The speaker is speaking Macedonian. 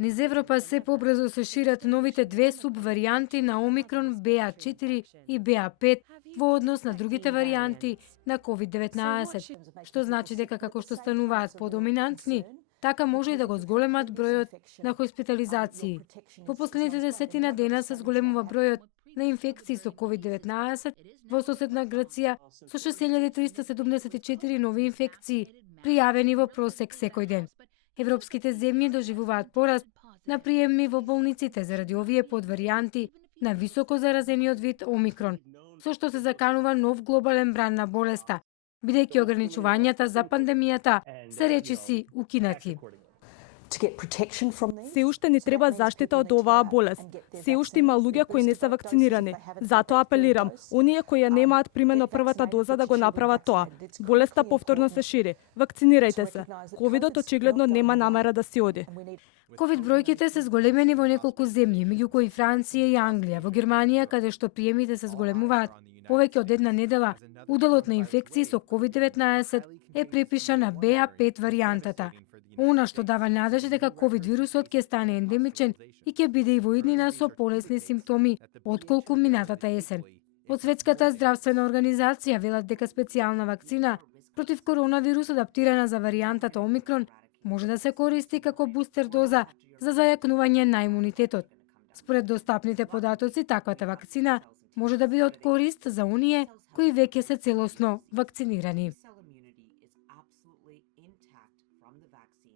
Низ Европа се побрзо се шират новите две субваријанти на Омикрон BA4 и BA5 во однос на другите варијанти на COVID-19, што значи дека како што стануваат подоминантни, така може и да го зголемат бројот на хоспитализации. Во последните 10 дена се зголемува бројот на инфекции со COVID-19 во соседна Грција со 6374 нови инфекции пријавени во просек секој ден. Европските земји доживуваат пораст на приемни во болниците заради овие подваријанти на високо заразениот вид Омикрон, со што се заканува нов глобален бран на болеста, бидејќи ограничувањата за пандемијата се речиси укинати. Се уште ни треба заштита од оваа болест. Се уште има луѓе кои не се вакцинирани. Затоа апелирам, оние кои ја немаат примено првата доза да го направат тоа. Болеста повторно се шири. Вакцинирајте се. Ковидот очигледно нема намера да си оди. Ковид бројките се зголемени во неколку земји, меѓу кои Франција и Англија. Во Германија, каде што приемите се зголемуваат повеќе од една недела, уделот на инфекции со COVID-19 е препишан на BA5 варијантата. Она што дава надежда дека ковид вирусот ќе стане ендемичен и ќе биде и во иднина со полесни симптоми отколку минатата есен. Од Светската здравствена организација велат дека специјална вакцина против коронавирус адаптирана за варијантата Омикрон може да се користи како бустер доза за зајакнување на имунитетот. Според достапните податоци, таквата вакцина може да биде од корист за оние кои веќе се целосно вакцинирани.